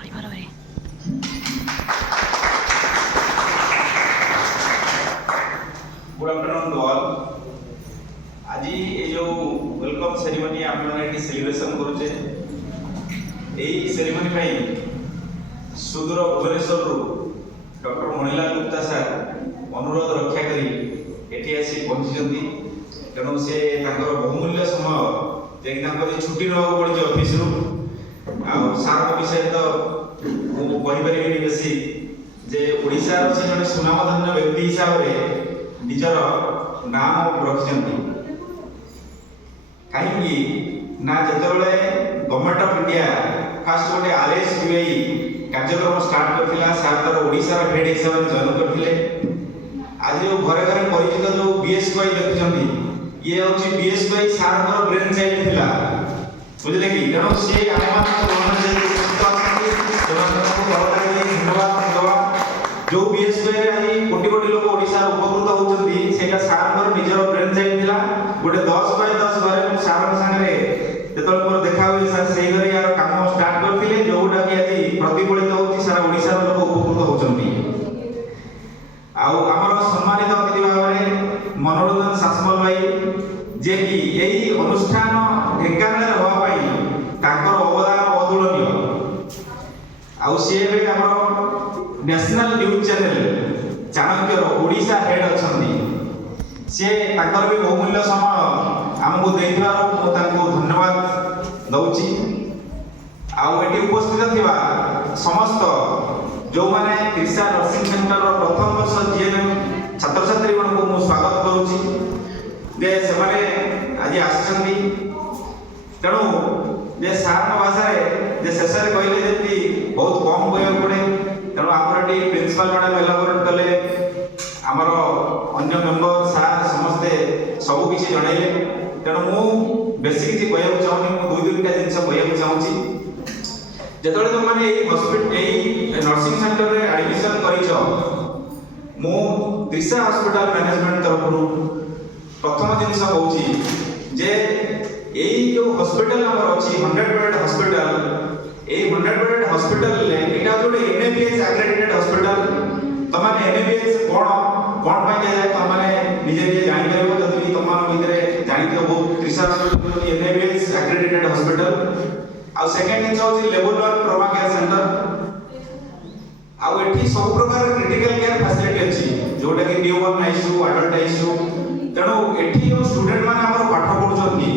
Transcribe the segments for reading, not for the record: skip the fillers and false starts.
Good afternoon to all. आज ये जो वेलकम सेरेमनी आप सेलिब्रेशन करुचे यही सेरेमनी पर सुदूर भुवनेश्वर डॉक्टर मणिलाल गुप्ता सर अनुरोध रक्षा करी आसी पहुंची तेणु से बहुमूल्य समय जे छुट्टी ना पड़ी ऑफिस सार विषय तो मुझे बेसी जे ओडिशा से जड़े सुनामधन्य व्यक्ति हिसाब से निजर नाम रखिंट कहीं ना जिते गवर्नमेंट ऑफ इंडिया फास्ट गोटे RSBI कार्यक्रम स्टार्ट करथिला सार तर ओडिशा हेड हिसाब से जॉइन करथिले। आज जो घरे घरे परिचित जो BSY देखुछंती ये होची BSY सार कर ब्रेन चाइल्ड थिला बुझले कि तेणु से जो BSY रे कोटी कोटी लोक ओडिशा उपकृत होउछंती सेटा सार निजर ब्रेन चाइल्ड थिला गोटे 10 बाय 10 घरे सार संगे जेतल मोर देखा हुए सर सेही घरे यार काम स्टार्ट करथिले जोटा कि आज प्रतिफलित होउची सारा ओडिशा लोक उपकृत होउछंती। आउ हमर सम्मानित अतिथि भाव मनोरंजन शासमल भाई जे कि यही अनुष्ठान ढेंकानाल होवा पाई ताकर अवदान अतुलनीय। आउ से भी हमर नेशनल न्यूज चैनल चाणक्यर ओडिशा हेड अछंती से ताकर भी बहुमूल्य समय हमको देइबार मो तांको धन्यवाद दउची। आउ एटी उपस्थित थिबा समस्त जो माने त्रिशा नर्सिंग सेंटर प्रथम वर्ष GNM छात्र छात्री को मु स्वागत करूची जे से माने आज आछंती तेणु जे सार भाषा जे शेष में कहले जेती बहुत कम बय पड़े तेणु आमर ये प्रिंसिपल मैडम एलाबोरेट कले आमर अन्य मेंबर सार समस्ते सब किसी जणाइले तेणु मु बेसी किसी कहया चाहूनी मु दुई दुईटा जिनस कहया चाहूची जेतले तुम माने एई हॉस्पिटल एई नर्सिंग सेंटर रे एडमिशन करिछो मु त्रिशा हॉस्पिटल मैनेजमेंट तरफ प्रथम जिनस कहूची जे एई जो हॉस्पिटल हमर अछि 100 बेड हॉस्पिटल ए 100 बेड हॉस्पिटल ले एटा जोडे NABH एक्रेडिटेड हॉस्पिटल तमाने NABH कोन पाई जाय तमाने निजे निजे जानि परबो जदि तमान भितरे जानि तो बहुत Trisha hospital NABH accredited hospital. आ सेकंड इज होची लेवल 1 ट्रॉमा केयर सेंटर। आ एठी सब प्रकार क्रिटिकल केयर फैसिलिटी अछि जोटा कि न्यूबॉर्न आईसीयू एडल्ट आईसीयू तेणु एठी जो स्टूडेंट माने हमर पाठ पढुछन्ती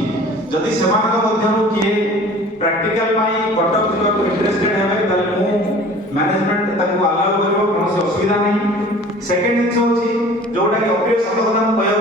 जदि सेमानक मध्यनु किए प्रैक्टिकल पाई कटक जिको इंटरेस्टेड हेबे ताले मु मैनेजमेंट ताको अलाउ करबो कोनो असुविधा नहीं। सेकंड इज होची जोटा कि अप्रिय संबोधन कहया